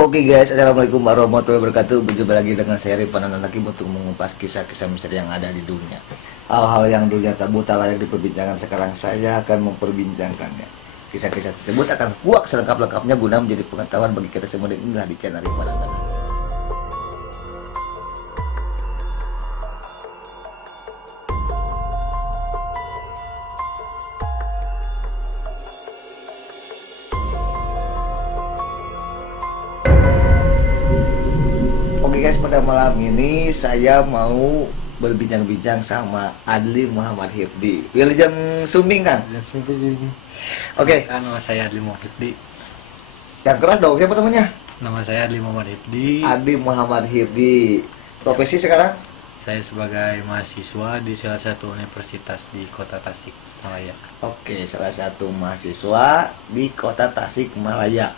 Oke guys, assalamualaikum warahmatullahi wabarakatuh. Berjumpa lagi dengan saya Rifan Ananaki untuk mengupas kisah-kisah misteri yang ada di dunia. Hal-hal yang dulunya tabu tak layak diperbincangkan, sekarang saya akan memperbincangkannya. Kisah-kisah tersebut akan kuak selengkap-lengkapnya guna menjadi pengetahuan bagi kita semua, dan inilah di channel Rifan Ananaki. Oke guys, pada malam ini saya mau berbincang-bincang sama Adli Muhammad Hifdi. Wilujeng Sumbing Kang. Oke. Nama saya Adli Muhammad Hifdi. Yang keras dong, siapa namanya? Nama saya Adli Muhammad Hifdi. Adli Muhammad Hifdi. Profesi sekarang? Saya sebagai mahasiswa di salah satu universitas di Kota Tasikmalaya. Oke, salah satu mahasiswa di Kota Tasikmalaya.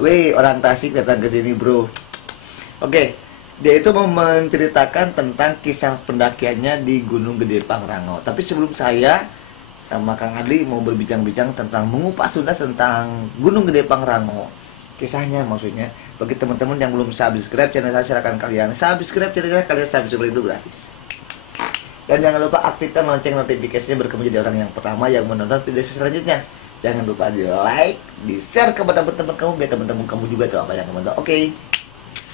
Wih, orang Tasik datang ke sini, bro. Oke. Dia itu mau menceritakan tentang kisah pendakiannya di Gunung Gede Pangrango. Tapi sebelum saya sama Kang Adli mau berbincang-bincang tentang mengupas tuntas tentang Gunung Gede Pangrango, kisahnya maksudnya, bagi teman-teman yang belum subscribe channel saya, silakan kalian subscribe channel saya, kalian subscribe itu gratis. Dan jangan lupa aktifkan lonceng notifikasinya biar kamu jadi orang yang pertama yang menonton video selanjutnya. Jangan lupa di like, di share kepada teman-teman kamu biar teman-teman kamu juga tahu apa yang kamu tahu. Oke.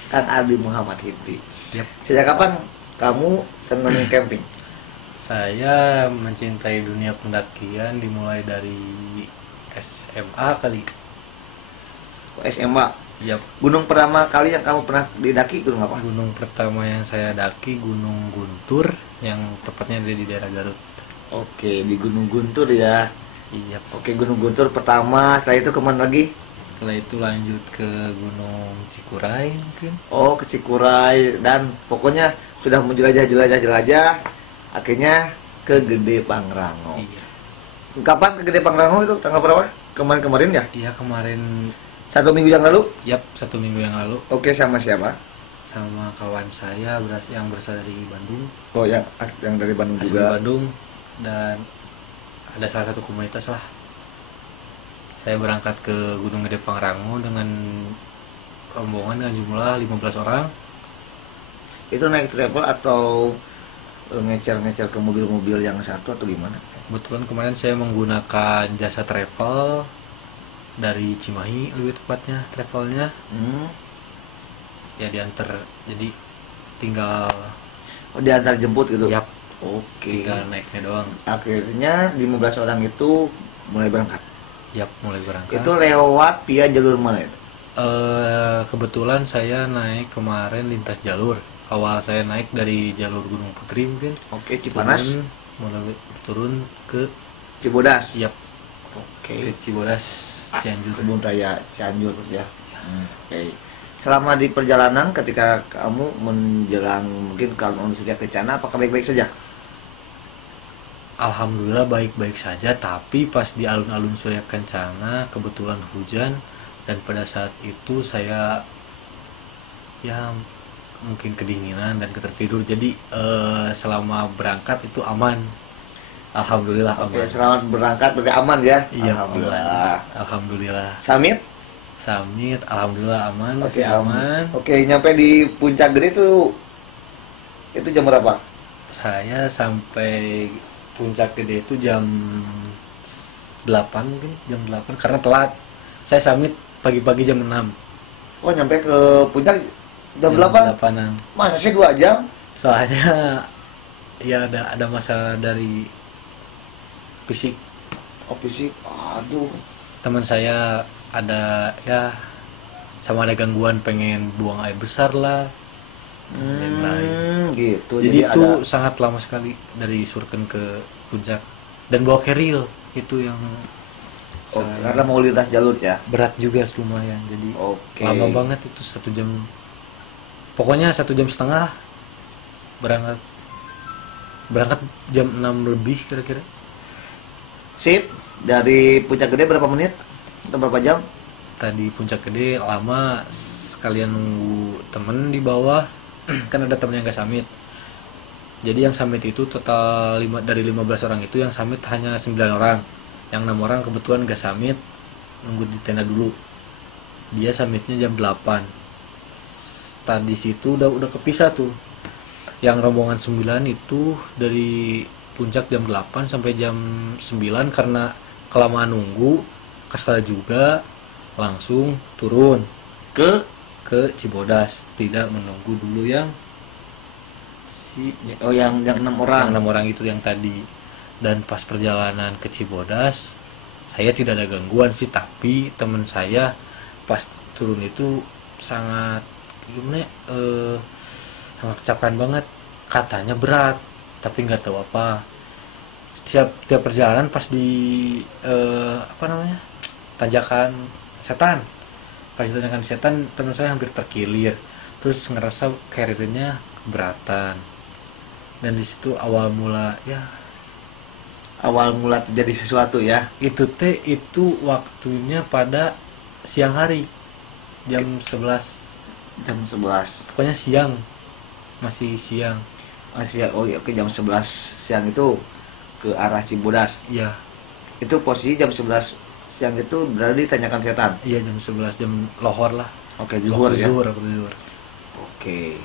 Kang Adli Muhammad Hifdi. Yep. Sejak kapan kamu senang camping? Saya mencintai dunia pendakian dimulai dari SMA kali. SMA. Yap. Gunung pertama kali yang kamu pernah didaki gunung apa? Gunung pertama yang saya daki Gunung Guntur, yang tepatnya ada di daerah Garut. Oke, di Gunung Guntur ya. Iya. Oke, Gunung Guntur pertama, setelah itu kemana lagi? Setelah itu lanjut ke Gunung Cikuray mungkin. Oh, ke Cikuray, dan pokoknya sudah menjelajah, akhirnya ke Gede Pangrango. Iya. Kapan ke Gede Pangrango itu? Tanggal berapa? Kemarin ya? Iya, kemarin. 1 minggu yang lalu? Yap, 1 minggu yang lalu. Oke, sama siapa? Sama kawan saya yang berasal dari Bandung. Oh, yang dari Bandung Asli juga. Bandung, dan ada salah satu komunitas lah. Saya berangkat ke Gunung Gede Pangrango dengan rombongan dengan jumlah 15 orang. Itu naik travel atau ngecer-ngecer ke mobil-mobil yang satu atau gimana? Kebetulan kemarin saya menggunakan jasa travel dari Cimahi, lebih tepatnya travelnya. Ya diantar, jadi tinggal diantar jemput gitu? Yap. Oke. Tinggal naiknya doang. Akhirnya 15 orang itu mulai berangkat? Yap, mulai berangkat. Itu lewat via jalur mana itu? Kebetulan saya naik kemarin lintas jalur. Awal saya naik dari jalur Gunung Putri mungkin. Oke, Cipanas. Turun ke Cibodas. Yap. Oke. Ke Cibodas, Cianjur. Kebun Raya Cianjur ya. Oke. Selama di perjalanan ketika kamu menjelang mungkin kalau sejak ke Cana, apakah baik-baik saja? Alhamdulillah baik-baik saja, tapi pas di alun-alun Surya Kencana kebetulan hujan, dan pada saat itu saya ya mungkin kedinginan dan ketertidur, jadi selama berangkat itu aman. Alhamdulillah aman. Oke, selamat berangkat berarti aman ya? Iya, Alhamdulillah. aman. Alhamdulillah. Summit? Alhamdulillah aman. Oke, aman. Oke, nyampe di Puncak Gede itu jam berapa? Saya sampai Puncak Gede itu jam 8 mungkin, jam 8 karena telat. Saya summit pagi-pagi jam 6. Oh, nyampe ke puncak jam 8? 8-an. Masa sih 2 jam? Soalnya ya ada masalah dari fisik. Oh, fisik. Aduh. Teman saya ada ya sama ada gangguan, pengen buang air besar lah. Gitu. Jadi itu sangat lama sekali dari Surken ke puncak, dan bawa keril itu yang karena mau lintas jalur ya. berat juga lumayan, jadi lama banget itu 1 jam, pokoknya 1,5 jam berangkat jam 6 lebih kira-kira. Sip. Dari Puncak Gede berapa menit atau berapa jam? Tadi Puncak Gede lama, sekalian nunggu temen di bawah. Kan ada temen yang gak summit, jadi yang summit itu total dari 15 orang itu yang summit hanya 9 orang. Yang 6 orang kebetulan gak summit, nunggu di tenda dulu. Dia summitnya jam 8. tadi situ udah kepisah tuh. Yang rombongan 9 itu dari puncak jam 8 sampai jam 9 karena kelamaan nunggu, kesal juga, langsung turun ke Cibodas, tidak menunggu dulu yang yang 6 orang. Yang 6 orang itu yang tadi. Dan pas perjalanan ke Cibodas, saya tidak ada gangguan sih, tapi teman saya pas turun itu sangat gimana ya, sangat kecapean banget, katanya berat tapi nggak tahu apa. Tiap perjalanan pas di apa namanya, tanjakan setan, pas di tanjakan setan teman saya hampir terkilir, terus ngerasa karirnya keberatan. Dan di situ awal mula terjadi sesuatu ya. Itu waktunya pada siang hari jam 11. Pokoknya siang, masih siang. Oke, jam 11 siang itu ke arah Cibodas. Iya. Itu posisi jam 11 siang itu berada di tanjakan setan. Iya, jam 11, jam lohor lah. Oke, zuhur ya. Zuhur. Oke.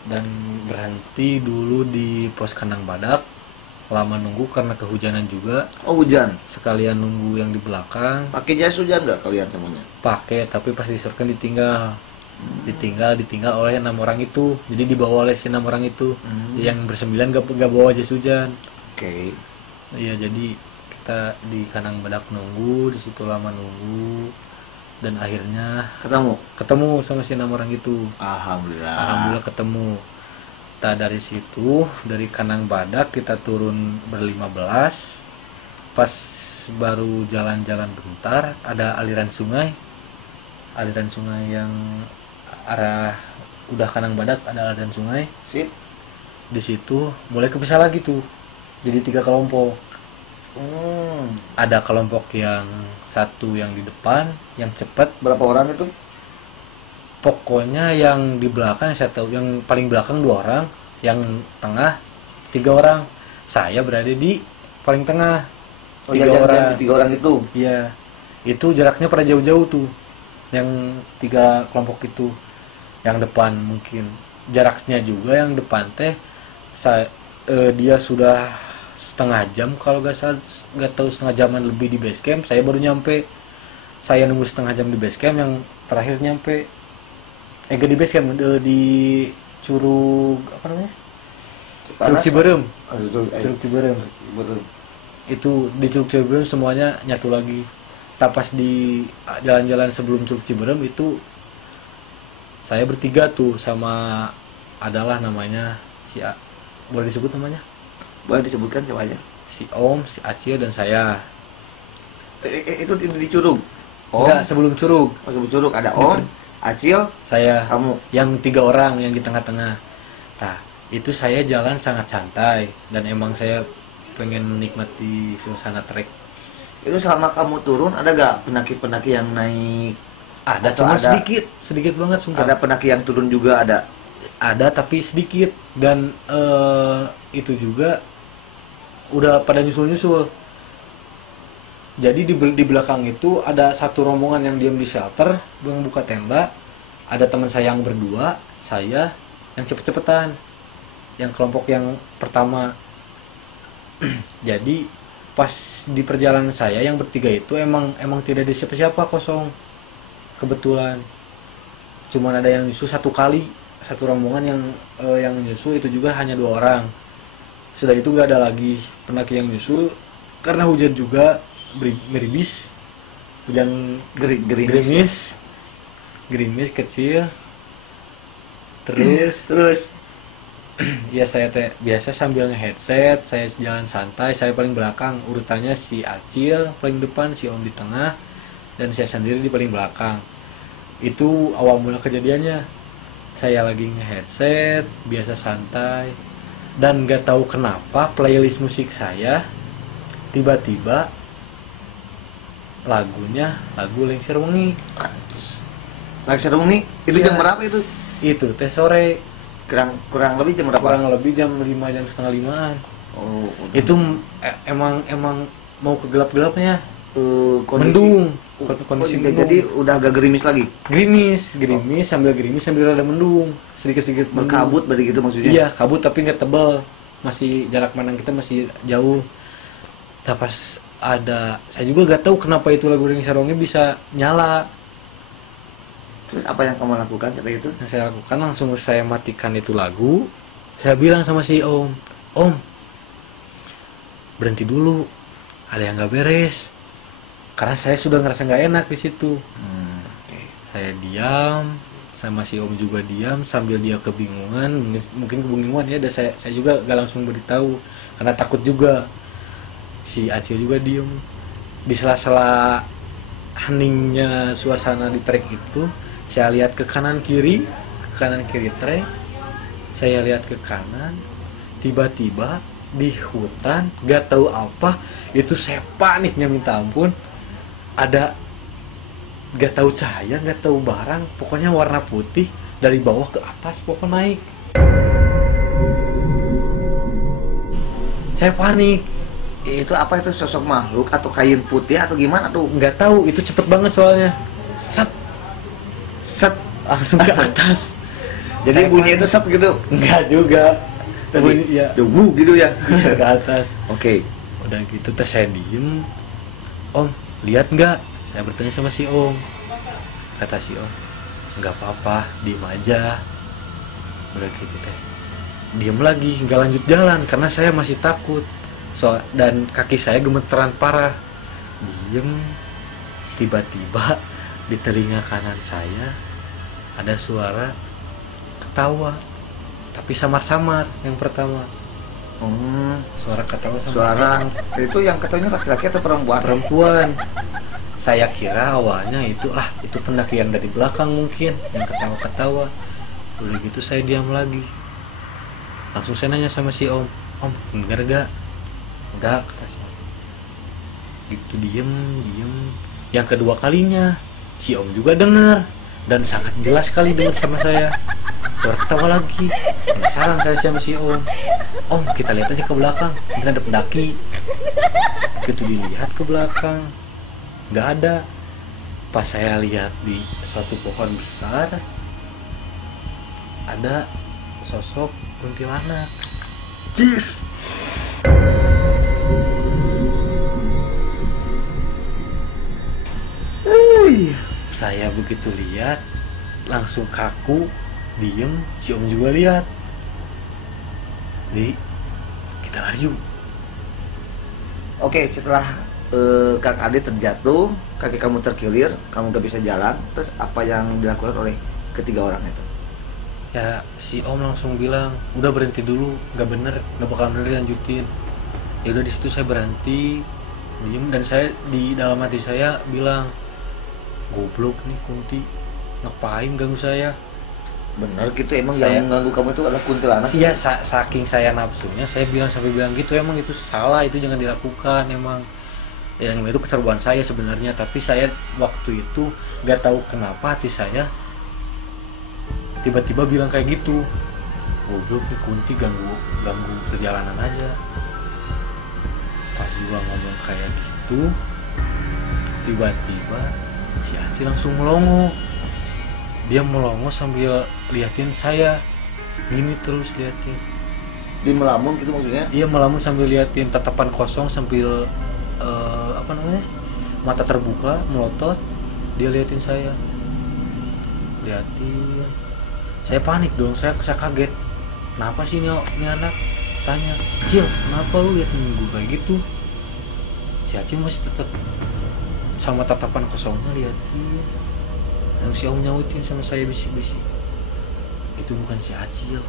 Dan berhenti dulu di pos Kandang Badak. Lama nunggu karena kehujanan juga. Oh, hujan. Sekalian nunggu yang di belakang. Pakai jas hujan nggak kalian semuanya? Pakai, tapi pas diserahkan ditinggal. Ditinggal oleh 6 orang itu. Jadi dibawa oleh si 6 orang itu. Yang bersembilan gak bawa jas hujan. Oke. Iya, jadi kita di Kandang Badak nunggu, di situ lama nunggu, dan akhirnya ketemu sama si 6 orang itu. Alhamdulillah ketemu. Nah, dari situ, dari Kandang Badak kita turun ber-15. Pas baru jalan-jalan bentar, ada aliran sungai yang arah udah Kandang Badak, ada aliran sungai. Sip. Di situ mulai kepisah lagi tuh, jadi 3 kelompok. Ada kelompok yang satu yang di depan, yang cepat. Berapa orang itu? Pokoknya yang di belakang saya tahu, yang paling belakang 2 orang, yang tengah 3 orang. Saya berada di paling tengah. 3 orang. 3 orang itu. Iya. Itu jaraknya pada jauh-jauh tuh. Yang 3 kelompok itu. Yang depan mungkin jaraknya juga, yang depan teh dia sudah setengah jam kalau nggak tahu setengah jaman lebih di base camp. Saya baru nyampe. Saya nunggu setengah jam di base camp, yang terakhir nyampe gak di base camp, di Curug apa namanya? Curug Ciberem. Curug Ciberem. Itu di Curug Ciberem semuanya nyatu lagi. Pas di jalan-jalan sebelum Curug Ciberem itu saya bertiga tuh sama adalah namanya boleh disebut namanya? Boleh disebutkan siapa aja? Si Om, si Acil, dan saya. Itu di Curug? Enggak, sebelum Curug. Oh, sebelum Curug ada Om, Acil, saya, kamu. Yang 3 orang yang di tengah-tengah. Nah, itu saya jalan sangat santai dan emang saya pengen menikmati suasana trek. Itu selama kamu turun ada gak pendaki-pendaki yang naik? Ada, cuma sedikit banget sumpah. Ada pendaki yang turun juga ada? Ada, tapi sedikit. Dan itu juga udah pada nyusul-nyusul. Jadi di belakang itu ada satu rombongan yang diam di shelter, yang buka tenda. Ada teman saya yang berdua, saya yang cepet-cepetan, yang kelompok yang pertama. Jadi pas di perjalanan saya yang bertiga itu emang tidak ada siapa-siapa, kosong. Kebetulan cuman ada yang nyusul satu kali, satu rombongan yang nyusul itu juga hanya 2 orang. Sudah itu gak ada lagi pendaki yang nyusul karena hujan juga, gerimis, hujan gerimis kecil. Terus ya saya biasa sambil nge-headset, saya jalan santai, saya paling belakang, urutannya si Acil paling depan, si Om di tengah, dan saya sendiri di paling belakang. Itu awal mula kejadiannya. Saya lagi nge-headset, biasa santai, dan gak tahu kenapa playlist musik saya tiba-tiba lagunya lagu Lengser Wengi. Lengser Wengi itu ya, jam berapa itu? Itu teh sore. Kurang lebih jam berapa? Kurang lebih jam 5, jam setengah 5-an. Oh, itu emang mau kegelap-gelapnya. kondisi Mendung. kondisi mendung. jadi udah agak gerimis lagi. Gerimis sambil rada mendung, sedikit mendung. Berkabut berarti gitu maksudnya. Iya, kabut tapi nggak tebal. Masih jarak pandang kita masih jauh. Nah, pas ada, saya juga nggak tahu kenapa itu lagu Ring Sarongnya bisa nyala. Terus apa yang kamu lakukan setelah itu? Yang saya lakukan langsung saya matikan itu lagu. Saya bilang sama si Om, berhenti dulu, ada yang nggak beres. Karena saya sudah ngerasa nggak enak di situ. Okay. Saya diam, sama si Om juga diam sambil dia kebingungan, mungkin kebingungan ya. Dan saya juga nggak langsung beritahu karena takut juga. Si Acil juga diem di sela-sela heningnya suasana di trek itu. Saya lihat ke kanan kiri trek, saya lihat ke kanan, tiba-tiba di hutan gak tahu apa itu saya paniknya minta ampun. Ada gak tahu cahaya, gak tahu barang, pokoknya warna putih dari bawah ke atas pokoknya naik. Saya panik. Itu apa itu, sosok makhluk atau kain putih atau gimana tuh? Nggak tahu, itu cepet banget soalnya. Set langsung ke atas. Jadi bunyi itu set gitu. Enggak juga. Bunyi ya Tunggu gitu ya. ke atas. Oke. Udah gitu tes saya diem. Om, lihat nggak? Saya bertanya sama si Om. Kata si Om, nggak apa-apa, diem aja. Udah gitu teh. Diem lagi, nggak lanjut jalan karena saya masih takut. Dan kaki saya gemeteran parah. Diem. Tiba-tiba di telinga kanan saya ada suara ketawa, tapi samar-samar yang pertama. Suara ketawa samar-samar. Suara itu yang katanya laki-laki atau perempuan? Perempuan. Saya kira awalnya itu pendakian dari belakang mungkin yang ketawa-ketawa. Udah gitu saya diam lagi. Langsung saya nanya sama si Om, denger gak? Enggak, kata si Om. Gitu diem. Yang kedua kalinya si Om juga dengar dan sangat jelas sekali dengar sama saya. Suara ketawa lagi. Penasaran saya sama si Om, kita lihat aja ke belakang, mungkin ada pendaki. Begitu dilihat ke belakang, nggak ada. Pas saya lihat di suatu pohon besar, ada sosok kuntilanak. Cheers. Saya begitu lihat langsung kaku, diem. Si Om juga lihat. Kita lari yuk. Oke, setelah Kang Ade terjatuh, kaki kamu terkilir, kamu gak bisa jalan, terus apa yang dilakukan oleh ketiga orang itu? Ya si Om langsung bilang, udah berhenti dulu, nggak bener, nggak bakal bener lanjutin. Ya udah di situ saya berhenti, diem, dan saya di dalam hati saya bilang, goblok nih Kunti, ngapain ganggu saya? Bener gitu, emang Saya- yang mengganggu kamu itu adalah kuntilanak? Iya, saking saya nafsunya, saya sampai bilang gitu, emang itu salah, itu jangan dilakukan, emang. Yang itu keserbuan saya sebenarnya, tapi saya waktu itu nggak tahu kenapa hati saya tiba-tiba bilang kayak gitu. Goblok nih Kunti, ganggu perjalanan aja. Pas gua ngomong kayak gitu, tiba-tiba si Aci langsung melongo. Dia melongo sambil liatin saya, gini terus liatin. Di melamun gitu maksudnya? Dia melamun sambil liatin, tatapan kosong sambil mata terbuka melotot. Dia liatin saya, liatin. Saya panik dong, saya kaget. Kenapa sih ini anak? Tanya, Cil, kenapa lu liatin gue kayak gitu? Si Acil masih tetap sama tatapan kosongnya liatin. Yang si Om nyautin sama saya bisik-bisik, itu bukan si Acil.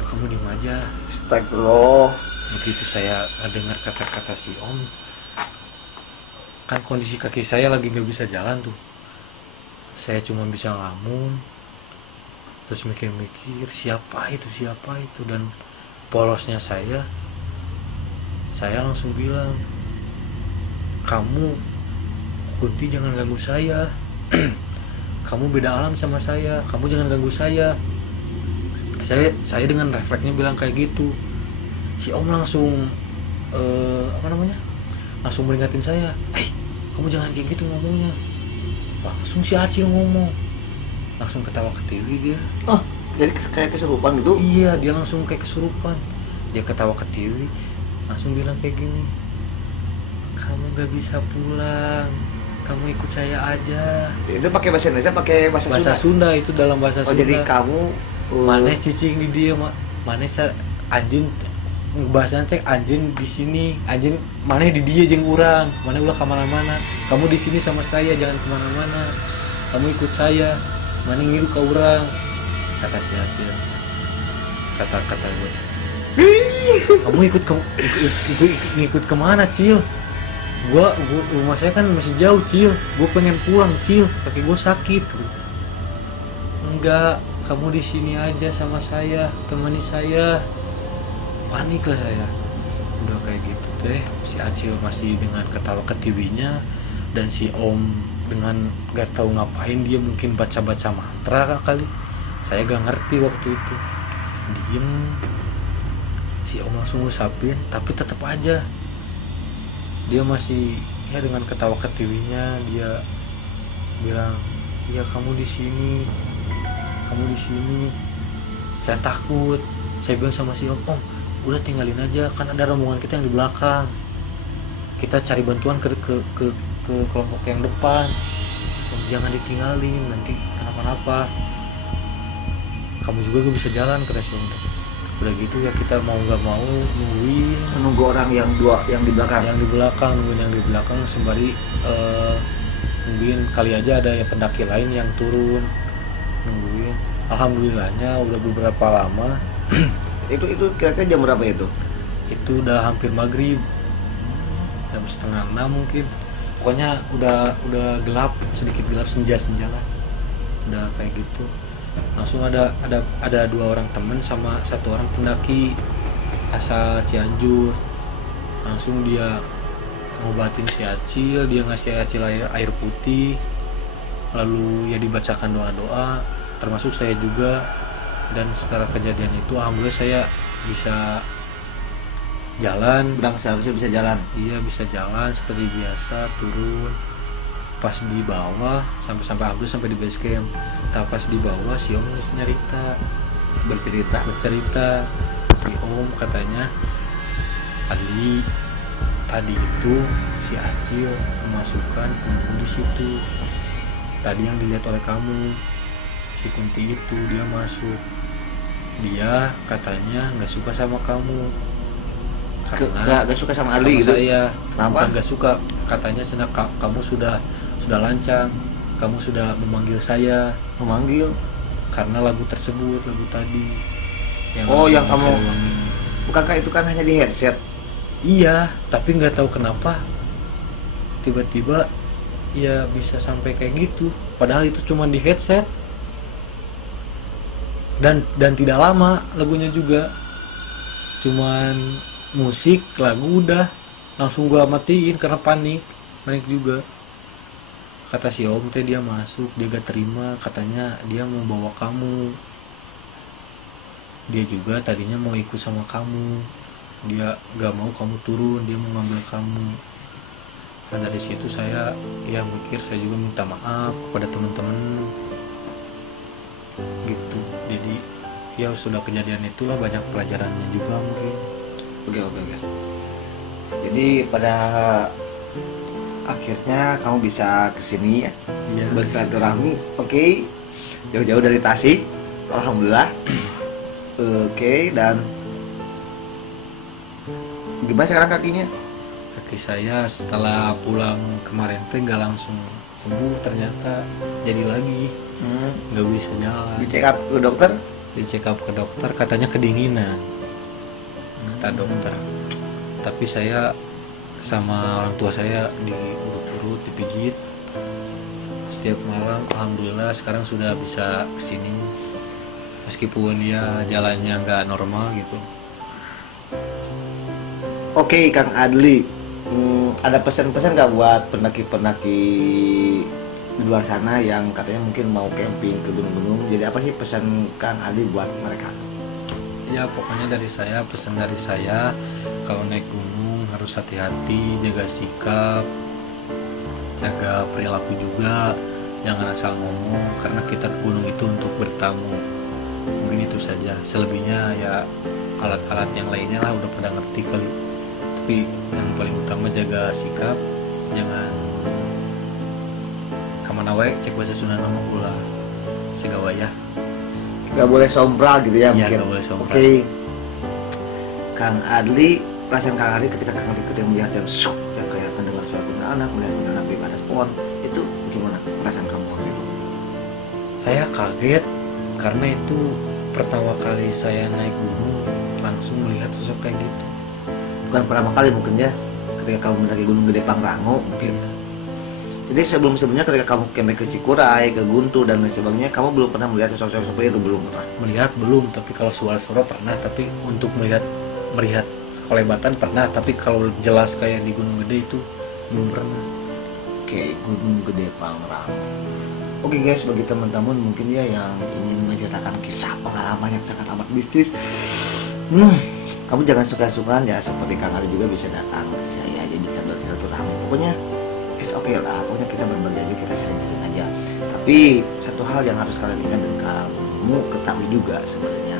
Kamu diem aja. Astagfirullah. Begitu saya mendengar kata-kata si Om, kan kondisi kaki saya lagi nggak bisa jalan tuh. Saya cuma bisa ngelamun, terus mikir-mikir siapa itu, dan polosnya saya langsung bilang, kamu Kunti jangan ganggu saya. Kamu beda alam sama saya, kamu jangan ganggu saya. Saya dengan refleksnya bilang kayak gitu. Si Om langsung langsung meringatin saya, hei kamu jangan kayak gitu ngomongnya. Langsung si Acil ngomong, langsung ketawa ketiwi dia. Oh, jadi kayak kesurupan gitu? Iya, dia langsung kayak kesurupan. Dia ketawa ketiwi, langsung bilang kayak gini, kamu gak bisa pulang, kamu ikut saya aja. Itu pakai bahasa Indonesia, pakai bahasa Sunda? Itu dalam bahasa Sunda. Jadi kamu maneh cicing di dia, maneh anjing bahasanya teh anjing di sini, anjing maneh di dia jeung urang, maneh ulah kemana-mana, kamu di sini sama saya, jangan kemana-mana, kamu ikut saya, maneh ngilu ka urang, kata si Acil. Kata gue, kamu ikut kemana, Cil? Gua rumah saya kan masih jauh, Cil, gue pengen pulang, Cil, kaki gue sakit. Enggak, kamu di sini aja sama saya, temani saya. Panik lah saya. Udah kayak gitu teh, si Acil masih dengan ketawa ketiwinya, dan si Om dengan gak tahu ngapain, dia mungkin baca-baca mantra kali. Saya gak ngerti waktu itu. Diem. Si Om langsung ngusapin, tapi tetap aja dia masih ya dengan ketawa ketiwinya, dia bilang, "Ya kamu di sini. Kamu di sini." Saya takut. Saya bilang sama si Om, "Om, udah tinggalin aja, kan ada rombongan kita yang di belakang. Kita cari bantuan ke kelompok yang depan. Jangan ditinggalin, nanti kenapa-napa. Kamu juga gak bisa jalan," kata si Om. Udah gitu ya kita mau nggak mau nunggu orang yang di belakang. Nungguin yang di belakang sembari nungguin kali aja ada yang pendaki lain yang turun. Nungguin. Alhamdulillahnya udah beberapa lama. itu kira-kira jam berapa itu? Itu udah hampir maghrib, jam 5:30 mungkin. Pokoknya udah gelap, sedikit gelap, senja lah. Udah kayak gitu. Langsung ada 2 orang temen sama 1 orang pendaki asal Cianjur. Langsung dia ngobatin si Acil, dia ngasih Acil air putih, lalu ya dibacakan doa-doa, termasuk saya juga. Dan setelah kejadian itu alhamdulillah saya bisa jalan. Seharusnya bisa jalan. Iya, bisa jalan seperti biasa, turun. Pas di bawah sampai alhamdulillah sampai di base camp. Pas di bawah si Om bercerita. Si Om katanya, "Adli, tadi itu si Acil memasukkan penghuni di situ. Tadi yang dilihat oleh kamu, si Kunti itu dia masuk. Dia katanya nggak suka sama kamu. Karena nggak suka sama Adli gitu. Saya kenapa? Nggak suka, katanya kamu sudah lancang, kamu sudah memanggil saya. Memanggil Karena lagu tersebut, lagu tadi yang kamu bukankah itu kan hanya di headset? Iya, tapi nggak tahu kenapa tiba-tiba ya bisa sampai kayak gitu, padahal itu cuma di headset dan tidak lama lagunya juga, cuman musik lagu udah langsung gua matiin karena panik juga. Kata si Om teh dia masuk, dia gak terima, katanya dia mau bawa kamu. Dia juga tadinya mau ikut sama kamu, dia gak mau kamu turun, dia mau ngambil kamu. Dan dari situ saya ya mikir, saya juga minta maaf kepada teman-teman gitu. Jadi ya sudah kejadian itulah banyak pelajarannya juga mungkin. Oke. Jadi pada akhirnya kamu bisa kesini ya, bersilaturahmi. Oke. Jauh-jauh dari Tasik, alhamdulillah. Oke. Dan gimana sekarang kakinya? Kaki saya setelah pulang kemarin teh nggak langsung sembuh, ternyata jadi lagi nggak bisa jalan. Di check up ke dokter, katanya kedinginan, kata dokter. Tapi saya sama orang tua saya diurut-urut, dipijit setiap malam. Alhamdulillah sekarang sudah bisa kesini, meskipun ya jalannya nggak normal gitu. Oke, Kang Adli, ada pesan-pesan nggak buat pendaki-pendaki di luar sana yang katanya mungkin mau camping ke gunung-gunung? Jadi apa sih pesan Kang Adli buat mereka? Ya pokoknya pesan dari saya, kalau naik gunung harus hati-hati, jaga sikap, jaga perilaku juga, jangan asal ngomong karena kita ke gunung itu untuk bertamu. Mungkin itu saja, selebihnya ya alat-alat yang lainnya lah udah pada ngerti kali. Tapi yang paling utama jaga sikap, jangan kamana wae cek bahasa Sunda nama ulah segawaya. Gak boleh sombral gitu ya, Iya, mungkin. gak boleh sombral. Oke. Kang Adli, perasaan Kang Adli ketika Kang Adli ketika melihat yang syuk, yang kayak mendengar suara kuntilanak, melihat kuntilanak di atas pohon, itu gimana perasaan kamu waktu itu? Saya kaget karena itu pertama kali saya naik gunung langsung melihat sosok kayak gitu. Bukan pertama kali mungkin ya, ketika kamu mendaki Gunung Gede Pangrango mungkin. Jadi sebelumnya ketika kamu camping ke Cikuray, ke Guntur dan lain sebagainya, kamu belum pernah melihat sosok-sosok seperti itu, belum pernah. Melihat belum, tapi kalau suara-suara pernah, tapi untuk melihat sekelebatan pernah, tapi kalau jelas kayak di Gunung Gede itu belum pernah. Oke, Gunung Gede Pangrango. Oke guys, bagi teman-teman mungkin ya yang ingin menceritakan kisah pengalaman yang sangat amat mistis, kamu jangan suka-sukaan ya, seperti Kang Ali juga bisa datang ke saya aja, bisa bersilaturahmi. Pokoknya it's okay lah, pokoknya kita berbagi aja, kita sharing cerita aja. Tapi satu hal yang harus kalian ingat dan kamu ketahui juga sebenarnya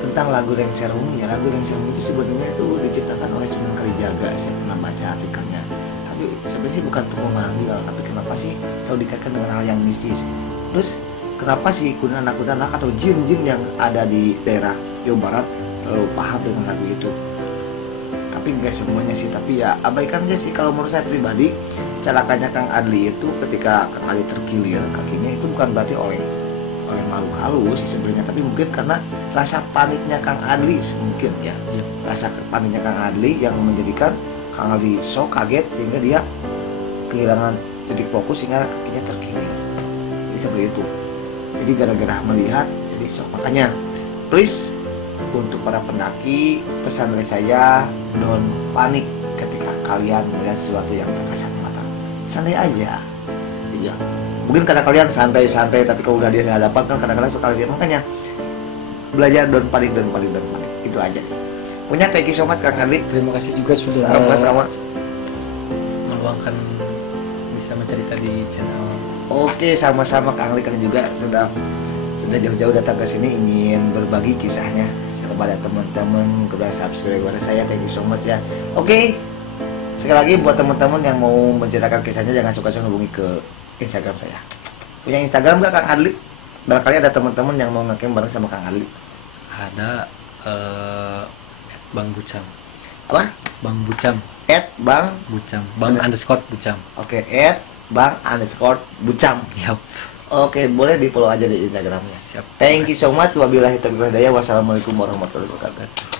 tentang lagu Lengserung ya, lagu Lengserung itu sebenarnya itu diciptakan oleh Sunan Kalijaga. Saya pernah baca artikelnya. Tapi sebenarnya sih bukan untuk memanggil, tapi kenapa sih kalau dikaitkan dengan hal yang mistis? Terus kenapa sih kuntilanak atau jin-jin yang ada di daerah Jawa Barat selalu paham dengan lagu itu? Tapi enggak semuanya sih, tapi ya abaikan aja sih. Kalau menurut saya pribadi, celakanya Kang Adli itu ketika Kang Adli terkilir kakinya itu bukan berarti oleh makhluk halus sih sebenarnya, tapi mungkin karena rasa paniknya Kang Adli mungkin ya. Rasa paniknya Kang Adli yang menjadikan Kang Adli so kaget sehingga dia kehilangan titik fokus sehingga kakinya terkilir. Jadi seperti itu. Jadi gara-gara melihat, jadi sok. Makanya please untuk para pendaki, pesan dari saya, don't panik ketika kalian melihat sesuatu yang tak kasat mata. Santai aja. Iya. Mungkin kata kalian santai-santai, tapi kalau udah di hadapan kan kadang-kadang suka dia. Makanya belajar don't panik. Itu aja. Punya thank you so much Kang Adli. Terima kasih juga sudah Sama-sama meluangkan bisa mencerita di channel. Oke, sama-sama Kang Adli kan juga sudah jauh-jauh datang ke sini ingin berbagi kisahnya kepada teman-teman, kepada subscriber saya. Thank you so much ya. Oke. Sekali lagi buat teman-teman yang mau menceritakan kisahnya jangan suka-suka hubungi ke Instagram saya. Punya Instagram gak Kang Adli? Barangkali ada teman-teman yang mau nge-camp bareng sama Kang Adli. Ada Bang Bucam. Apa? Bang Bucam. @bang Bucam. Bang underscore Bucam. Oke, @bang_bucam. Yap. Oke, boleh di follow aja di Instagramnya. Siap. Thank you so much. Wabillahi taufiq wal hidayah. Wassalamualaikum warahmatullahi wabarakatuh.